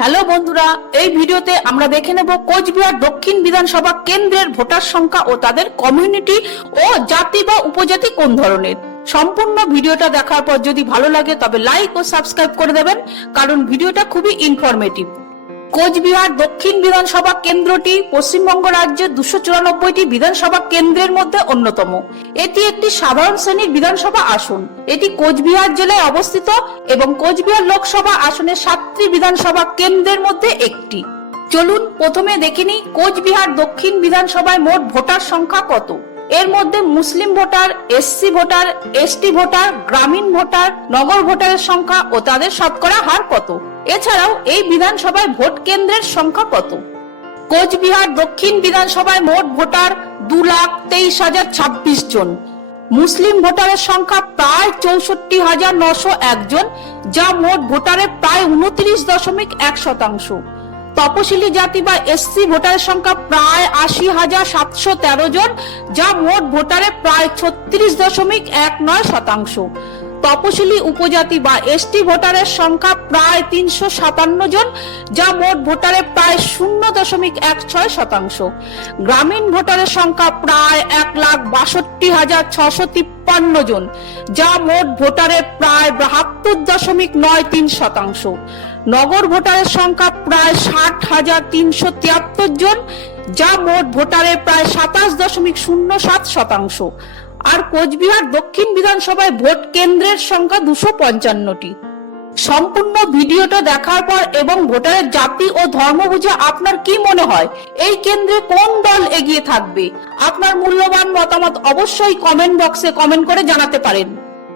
Hello বন্ধুরা, এই ভিডিওতে আমরা দেখে নেব কোচবিহার দক্ষিণ বিধানসভা কেন্দ্রের ভোটার সংখ্যা ও তাদের কমিউনিটি ও জাতি বা উপজাতি কোন ধরনের। সম্পূর্ণ ভিডিওটা দেখার পর যদি ভালো লাগে তবে লাইক ও সাবস্ক্রাইব করে দেবেন, কারণ ভিডিওটা খুবই ইনফরমেটিভ কোচবিহার দক্ষিণ বিধানসভা কেন্দ্রটি পশ্চিমবঙ্গ রাজ্যের দুশো চুরানব্বইটি বিধানসভা কেন্দ্রের মধ্যে অন্যতম। এটি একটি সাধারণ শ্রেণির বিধানসভা আসন। এটি কোচবিহার জেলায় অবস্থিত এবং কোচবিহার লোকসভা আসনের সাতটি বিধানসভা কেন্দ্রের মধ্যে একটি। চলুন প্রথমে দেখিনি কোচবিহার দক্ষিণ বিধানসভায় মোট ভোটার সংখ্যা কত। এর মধ্যে মুসলিম voter SC voter ST voter, গ্রামীণ ভোটার, নগর ভোটারের সংখ্যা ও তাদের শতকরা হার কত? এছাড়াও এই বিধানসভায় ভোট কেন্দ্রের সংখ্যা কত? কোচবিহার দক্ষিণ বিধানসভায় মোট ভোটার দু লাখ তেইশ হাজার ছাব্বিশ জন। মুসলিম ভোটারের সংখ্যা প্রায় চৌষট্টি হাজার নশো একজন যা মোট ভোটারের প্রায় উনত্রিশ দশমিক এক শতাংশ। তপশিলি জাতি বা এসসি ভোটারের সংখ্যা প্রায় আশি হাজার সাতশো তেরো জন, যা মোট ভোটারের প্রায় ছত্রিশ দশমিক এক নয় শতাংশ। তপশিলি উপজাতি বা এসটি ভোটারের সংখ্যা প্রায় তিনশো সাতান্ন জন, যা মোট ভোটারের প্রায় শূন্য দশমিক এক ছয় শতাংশ। গ্রামীণ ভোটারের সংখ্যা প্রায় এক লাখ বাষট্টি হাজার ছশো তিপ্পান্ন জন, যা মোট ভোটারের প্রায় বাহাত্তর দশমিক নয় তিন শতাংশ। নগর ভোটারের সংখ্যা প্রায় ষাট হাজার তিনশো তিয়াত্তর জন, যা মোট ভোটারের প্রায় সাতাশ দশমিক শূন্য সাত শতাংশ। আর কোচবিহার দক্ষিণ বিধানসভায় ভোট কেন্দ্রের সংখ্যা দুশো পঞ্চান্নটি। সম্পূর্ণ ভিডিওটা দেখার পর এবং ভোটারের জাতি ও ধর্ম বুঝে আপনার কি মনে হয়, এই কেন্দ্রে কোন দল এগিয়ে থাকবে? আপনার মূল্যবান মতামত অবশ্যই কমেন্ট বক্সে কমেন্ট করে জানাতে পারেন।